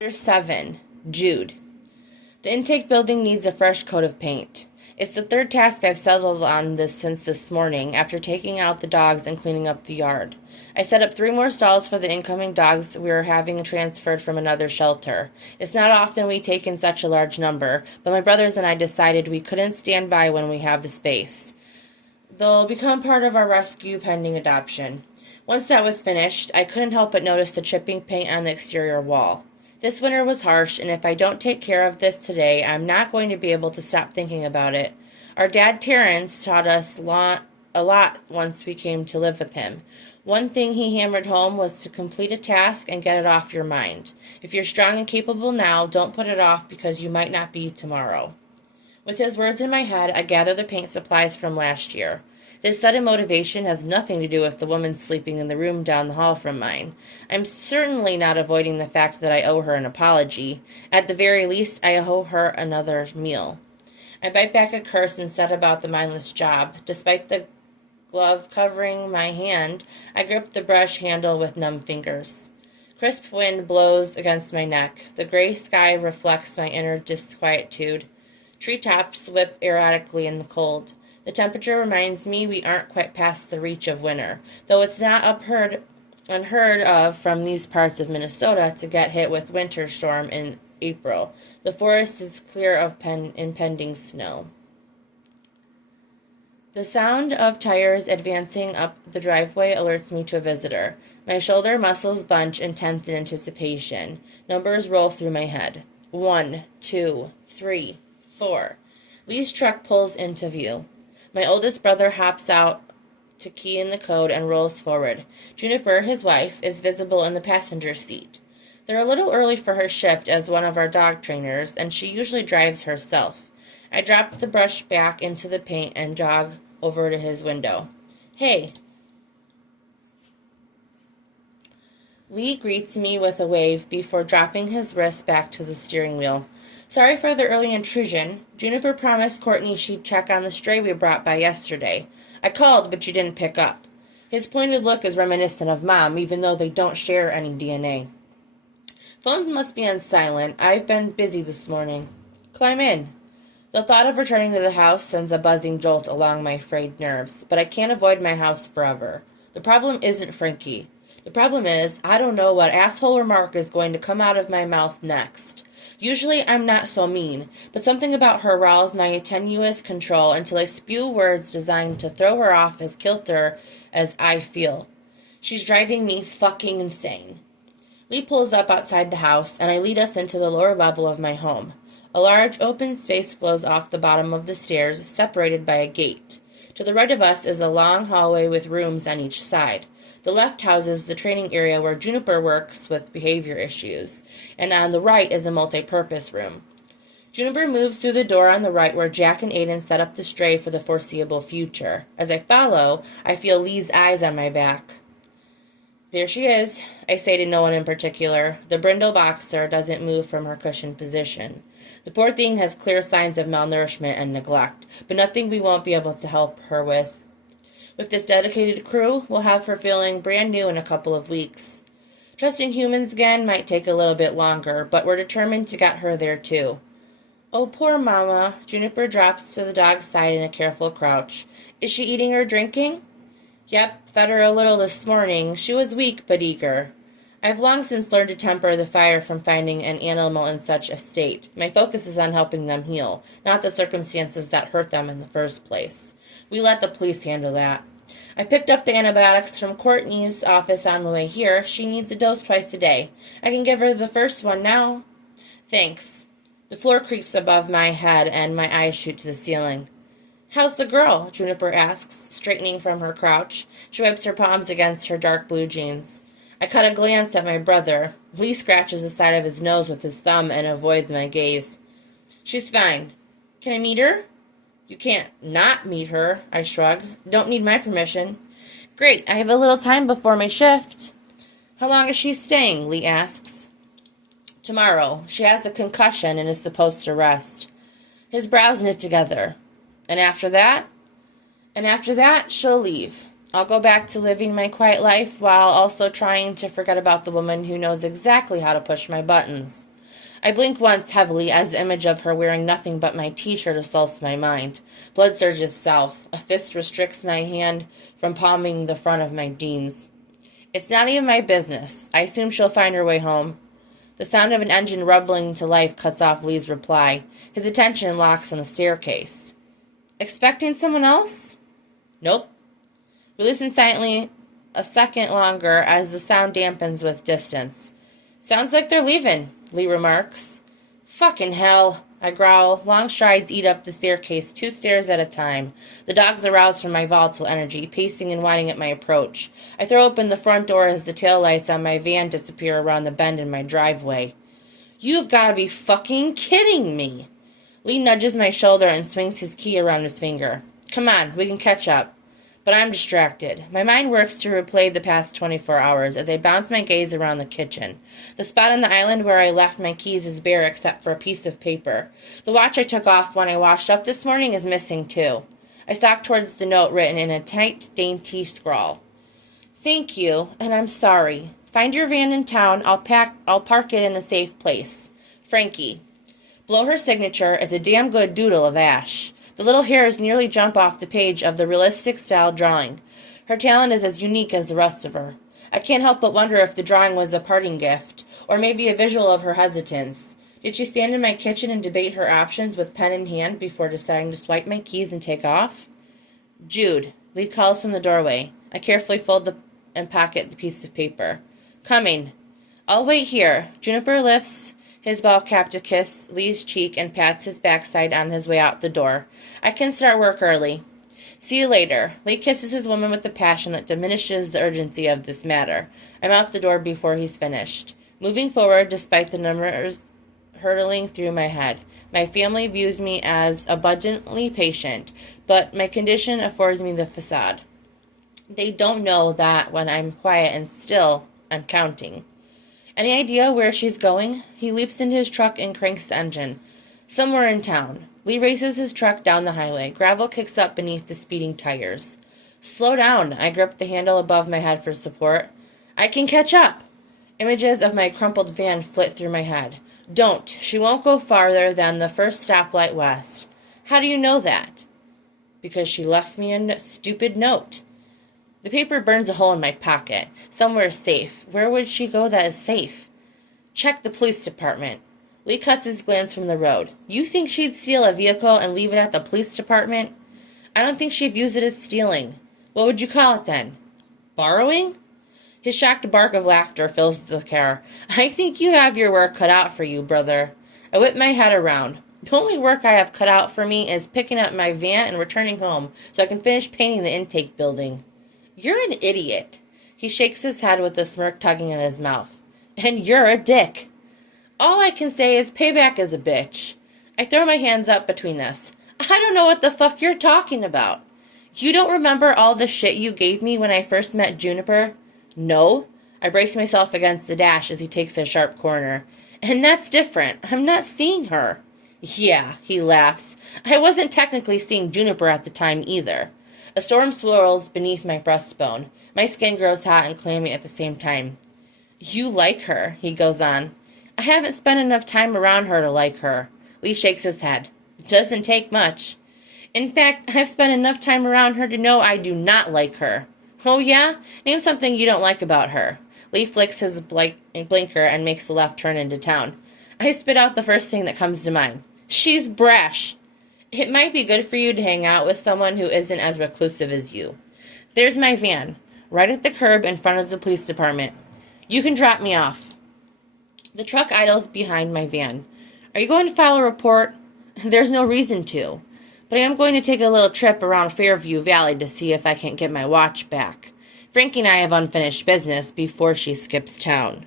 Chapter 7. Jude. The intake building needs a fresh coat of paint. It's the third task I've settled on since this morning, after taking out the dogs and cleaning up the yard. I set up 3 more stalls for the incoming dogs we are having transferred from another shelter. It's not often we take in such a large number, but my brothers and I decided we couldn't stand by when we have the space. They'll become part of our rescue pending adoption. Once that was finished, I couldn't help but notice the chipping paint on the exterior wall. This winter was harsh, and if I don't take care of this today, I'm not going to be able to stop thinking about it. Our dad, Terrence, taught us a lot once we came to live with him. One thing he hammered home was to complete a task and get it off your mind. If you're strong and capable now, don't put it off because you might not be tomorrow. With his words in my head, I gather the paint supplies from last year. This sudden motivation has nothing to do with the woman sleeping in the room down the hall from mine. I'm certainly not avoiding the fact that I owe her an apology. At the very least, I owe her another meal. I bite back a curse and set about the mindless job. Despite the glove covering my hand, I grip the brush handle with numb fingers. Crisp wind blows against my neck. The gray sky reflects my inner disquietude. Treetops whip erratically in the cold. The temperature reminds me we aren't quite past the reach of winter, though it's not unheard of from these parts of Minnesota to get hit with winter storm in April. The forest is clear of impending snow. The sound of tires advancing up the driveway alerts me to a visitor. My shoulder muscles bunch and tense in anticipation. Numbers roll through my head. 1, 2, 3, 4. Lee's truck pulls into view. My oldest brother hops out to key in the code and rolls forward. Juniper, his wife, is visible in the passenger seat. They're a little early for her shift as one of our dog trainers, and she usually drives herself. I drop the brush back into the paint and jog over to his window. Hey. Lee greets me with a wave before dropping his wrist back to the steering wheel. Sorry for the early intrusion. Juniper promised Courtney she'd check on the stray we brought by yesterday. I called, but you didn't pick up. His pointed look is reminiscent of Mom, even though they don't share any DNA. Phones must be on silent. I've been busy this morning. Climb in. The thought of returning to the house sends a buzzing jolt along my frayed nerves, but I can't avoid my house forever. The problem isn't Frankie. The problem is, I don't know what asshole remark is going to come out of my mouth next. Usually I'm not so mean, but something about her riles my tenuous control until I spew words designed to throw her off as kilter as I feel. She's driving me fucking insane. Lee pulls up outside the house, and I lead us into the lower level of my home. A large open space flows off the bottom of the stairs, separated by a gate. To the right of us is a long hallway with rooms on each side. The left houses the training area where Juniper works with behavior issues, and on the right is a multi-purpose room. Juniper moves through the door on the right where Jack and Aiden set up the stray for the foreseeable future. As I follow, I feel Lee's eyes on my back. There she is, I say to no one in particular. The brindle boxer doesn't move from her cushioned position. The poor thing has clear signs of malnourishment and neglect, but nothing we won't be able to help her with. With this dedicated crew, we'll have her feeling brand new in a couple of weeks. Trusting humans again might take a little bit longer, but we're determined to get her there too. Oh, poor Mama. Juniper drops to the dog's side in a careful crouch. Is she eating or drinking? Yep, fed her a little this morning. She was weak but eager. I've long since learned to temper the fire from finding an animal in such a state. My focus is on helping them heal, not the circumstances that hurt them in the first place. We let the police handle that. I picked up the antibiotics from Courtney's office on the way here. She needs a dose twice a day. I can give her the first one now. Thanks. The floor creaks above my head and my eyes shoot to the ceiling. How's the girl? Juniper asks, straightening from her crouch. She wipes her palms against her dark blue jeans. I cut a glance at my brother. Lee scratches the side of his nose with his thumb and avoids my gaze. She's fine. Can I meet her? You can't not meet her, I shrug. Don't need my permission. Great, I have a little time before my shift. How long is she staying? Lee asks. Tomorrow. She has a concussion and is supposed to rest. His brows knit together. And after that? And after that, she'll leave. I'll go back to living my quiet life while also trying to forget about the woman who knows exactly how to push my buttons. I blink once heavily as the image of her wearing nothing but my t-shirt assaults my mind. Blood surges south. A fist restricts my hand from palming the front of my jeans. It's not even my business. I assume she'll find her way home. The sound of an engine rumbling to life cuts off Lee's reply. His attention locks on the staircase. Expecting someone else? Nope. We listen silently a second longer as the sound dampens with distance. Sounds like they're leaving, Lee remarks. Fucking hell, I growl. Long strides eat up the staircase, 2 stairs at a time. The dogs arouse from my volatile energy, pacing and whining at my approach. I throw open the front door as the taillights on my van disappear around the bend in my driveway. You've got to be fucking kidding me. Lee nudges my shoulder and swings his key around his finger. Come on, we can catch up. But I'm distracted. My mind works to replay the past 24 hours as I bounce my gaze around the kitchen. The spot on the island where I left my keys is bare except for a piece of paper. The watch I took off when I washed up this morning is missing too. I stalk towards the note written in a tight, dainty scrawl. Thank you, and I'm sorry. Find your van in town. I'll park it in a safe place. Frankie. Below her signature is a damn good doodle of Ash. The little hairs nearly jump off the page of the realistic-style drawing. Her talent is as unique as the rest of her. I can't help but wonder if the drawing was a parting gift, or maybe a visual of her hesitance. Did she stand in my kitchen and debate her options with pen in hand before deciding to swipe my keys and take off? Jude, Lee calls from the doorway. I carefully fold and pocket the piece of paper. Coming. I'll wait here. Juniper lifts his ball cap to kiss Lee's cheek and pats his backside on his way out the door. I can start work early. See you later. Lee kisses his woman with a passion that diminishes the urgency of this matter. I'm out the door before he's finished. Moving forward, despite the numbers hurtling through my head. My family views me as abundantly patient, but my condition affords me the facade. They don't know that when I'm quiet and still, I'm counting. Any idea where she's going? He leaps into his truck and cranks the engine. Somewhere in town. Lee races his truck down the highway. Gravel kicks up beneath the speeding tires. Slow down. I grip the handle above my head for support. I can catch up. Images of my crumpled van flit through my head. Don't. She won't go farther than the first stoplight west. How do you know that? Because she left me a stupid note. The paper burns a hole in my pocket. Somewhere safe. Where would she go that is safe? Check the police department. Lee cuts his glance from the road. You think she'd steal a vehicle and leave it at the police department? I don't think she'd views it as stealing. What would you call it then? Borrowing? His shocked bark of laughter fills the car. I think you have your work cut out for you, brother. I whip my head around. The only work I have cut out for me is picking up my van and returning home so I can finish painting the intake building. You're an idiot. He shakes his head with a smirk tugging at his mouth. And you're a dick. All I can say is payback is a bitch. I throw my hands up between us. I don't know what the fuck you're talking about. You don't remember all the shit you gave me when I first met Juniper? No. I brace myself against the dash as he takes a sharp corner. And that's different. I'm not seeing her. Yeah, he laughs. I wasn't technically seeing Juniper at the time either. A storm swirls beneath my breastbone. My skin grows hot and clammy at the same time. You like her, he goes on. I haven't spent enough time around her to like her. Lee shakes his head. Doesn't take much. In fact, I've spent enough time around her to know I do not like her. Oh yeah? Name something you don't like about her. Lee flicks his blinker and makes a left turn into town. I spit out the first thing that comes to mind. She's brash. It might be good for you to hang out with someone who isn't as reclusive as you. There's my van, right at the curb in front of the police department. You can drop me off. The truck idles behind my van. Are you going to file a report? There's no reason to. But I am going to take a little trip around Fairview Valley to see if I can get my watch back. Frankie and I have unfinished business before she skips town.